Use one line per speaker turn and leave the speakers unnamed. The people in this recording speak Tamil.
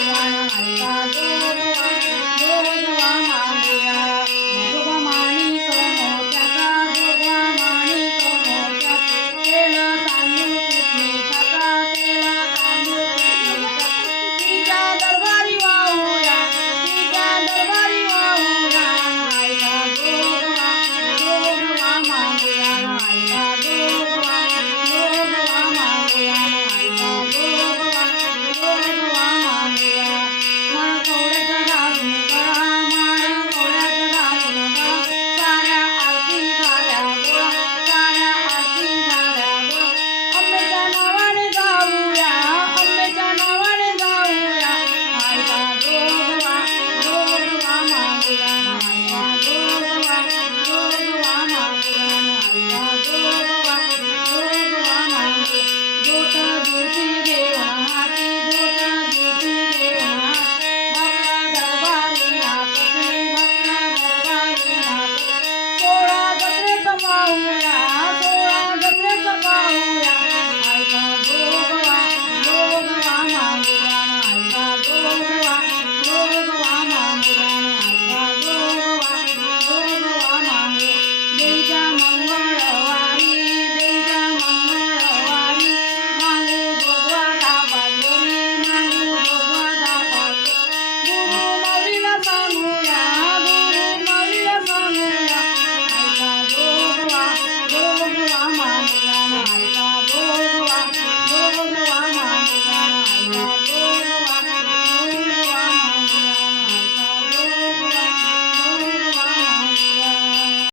அல்லாஹ்